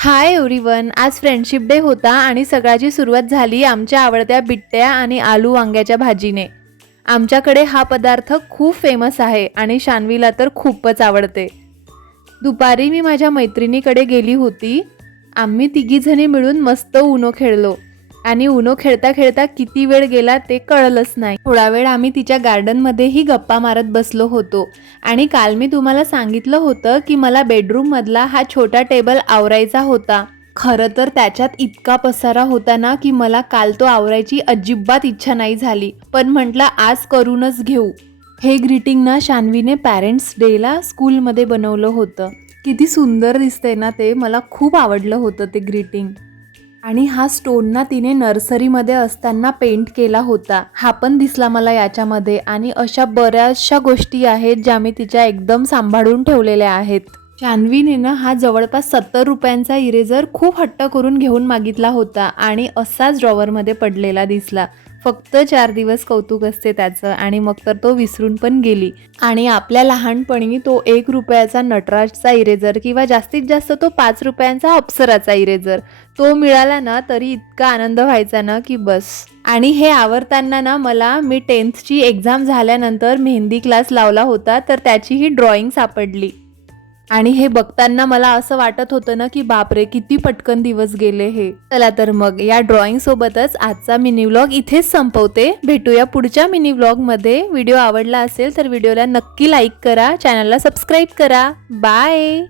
Hi everyone, आज friendship day होता आणि सगळ्याची सुरुवात झाली आमच्या आवडत्या बिट्ट्या आणि आलू वांग्याच्या भाजीने। आमच्याकडे हा पदार्थ खूप फेमस आहे आणि शान्वीला तर खूपच आवडते। दुपारी मी माझ्या मैत्रिणीकडे गेली होती। आम्ही तिघी जणी मिळून मस्त उनो खेळलो आणि उनो खेळता खेळता किती वेळ गेला ते कळलंच नाही। थोडा वेळ आम्ही तिच्या गार्डनमध्येही गप्पा मारत बसलो होतो आणि काल मी तुम्हाला सांगितलं होतं की मला बेडरूम मधला हा छोटा टेबल आवरायचा होता। खरं तर त्याच्यात इतका पसारा होता ना की मला काल तो आवरायची अजिबात इच्छा नाही झाली, पण म्हटलं आज करूनच घेऊ। हे ग्रीटिंग ना शान्वीने पॅरेंट्स डेला स्कूलमध्ये बनवलं होतं। किती सुंदर दिसतंय ना ते, मला खूप आवडलं होतं ते ग्रीटिंग। आणि हा स्टोन ना तिने नर्सरीमध्ये असताना पेंट केला होता, हा पण दिसला मला याच्यामध्ये। आणि अशा बऱ्याचशा गोष्टी आहेत ज्या मी तिच्या एकदम सांभाळून ठेवलेल्या आहेत। शान्वीने ना हा जवळपास 70 रुपयांचा इरेजर खूप हट्ट करून घेऊन मागितला होता आणि असाच ड्रॉवरमध्ये पडलेला दिसला। फक्त 4 दिवस कौतुक असते त्याचं आणि मग तर तो विसरून पण गेली। आणि आपल्या लहानपणी तो 1 रुपयाचा नटराजचा इरेजर किंवा जास्तीत जास्त तो 5 रुपयांचा अप्सराचा इरेजर तो मिळाला ना तरी इतका आनंद व्हायचा ना की बस। आणि हे आवरताना ना मी 10th ची एक्झाम झाल्यानंतर मेहंदी क्लास लावला होता, तर त्याची ही ड्रॉइंग सापडली। आणि हे बघताना मला असं वाटत होतं ना की बापरे किती पटकन दिवस गेले हे। चला तर मग या ड्रॉइंग सोबतच आजचा मिनी व्लॉग इथेच संपवते। भेटूया पुढच्या मिनी व्लॉग मध्ये। व्हिडिओ आवडला असेल तर व्हिडिओला नक्की लाईक करा, चॅनलला सबस्क्राईब करा। बाय।